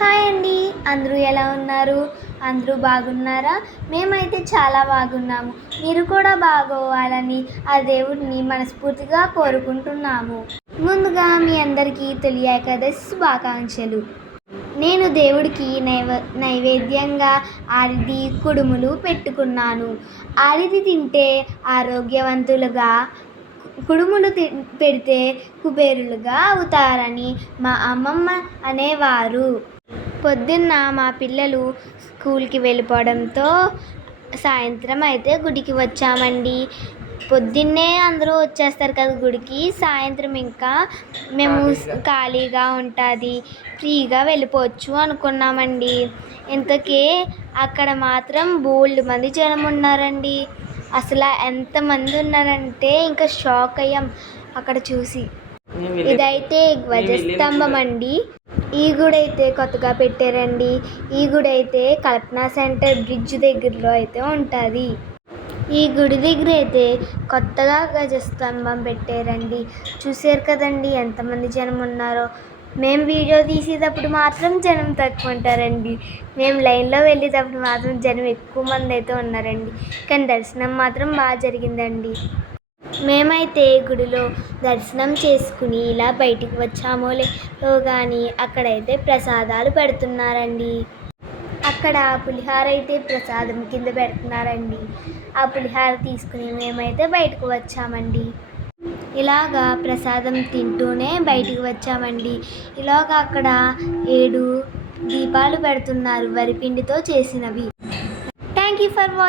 Hi అండి. అందరూ ఎలా ఉన్నారు? అందరూ బాగున్నారా? మేమైతే చాలా బాగున్నాము. మీరు కూడా బాగోవాలని ఆ దేవుడిని మనస్ఫూర్తిగా కోరుకుంటున్నాము. ముందుగా మీ అందరికీ తొలి ఏకాదశి శుభాకాంక్షలు. నేను దేవుడికి నైవేద్యంగా ఆరిది కుడుములు పెట్టుకున్నాను. ఆరిది తింటే ఆరోగ్యవంతులుగా, కుడుములు పెడితే కుబేరులుగా అవుతారని మా అమ్మమ్మ అనేవారు. పొద్దున్న మా పిల్లలు స్కూల్కి వెళ్ళిపోవడంతో సాయంత్రం అయితే గుడికి వచ్చామండి. పొద్దున్నే అందరూ వచ్చేస్తారు కదా గుడికి. సాయంత్రం ఇంకా మేము ఖాళీగా ఉంటుంది, ఫ్రీగా వెళ్ళిపోవచ్చు అనుకున్నామండి. ఇంతకీ అక్కడ మాత్రం బోల్డ్ మంది జనం ఉన్నారండి. అసలు ఎంతమంది ఉన్నారంటే ఇంకా షాక్ అయ్యాం అక్కడ చూసి. ఇదైతే ధ్వజస్తంభం అండి. ఈ గుడి అయితే కొత్తగా పెట్టారండి. ఈ గుడి అయితే కల్పనా సెంటర్ బ్రిడ్జ్ దగ్గరలో అయితే ఉంటుంది. ఈ గుడి దగ్గర అయితే కొత్తగా ధ్వజస్తంభం పెట్టారండి. చూసారు కదండి ఎంతమంది జనం ఉన్నారో. మేము వీడియో తీసేటప్పుడు మాత్రం జనం తక్కువ ఉంటారండి. మేము లైన్లో వెళ్ళేటప్పుడు మాత్రం జనం ఎక్కువ మంది అయితే ఉన్నారండి. కానీ దర్శనం మాత్రం బాగా జరిగిందండి. మేమైతే గుడిలో దర్శనం చేసుకుని ఇలా బయటికి వచ్చామో లేదో కానీ అక్కడైతే ప్రసాదాలు పెడుతున్నారండి. అక్కడ పులిహార అయితే ప్రసాదం కింద పెడుతున్నారండి. ఆ పులిహార తీసుకుని మేమైతే బయటకు వచ్చామండి. ఇలాగా ప్రసాదం తింటూనే బయటికి వచ్చామండి. ఇలాగా అక్కడ 7 దీపాలు పెడుతున్నారు వరిపిండితో చేసినవి. Thank you for watching.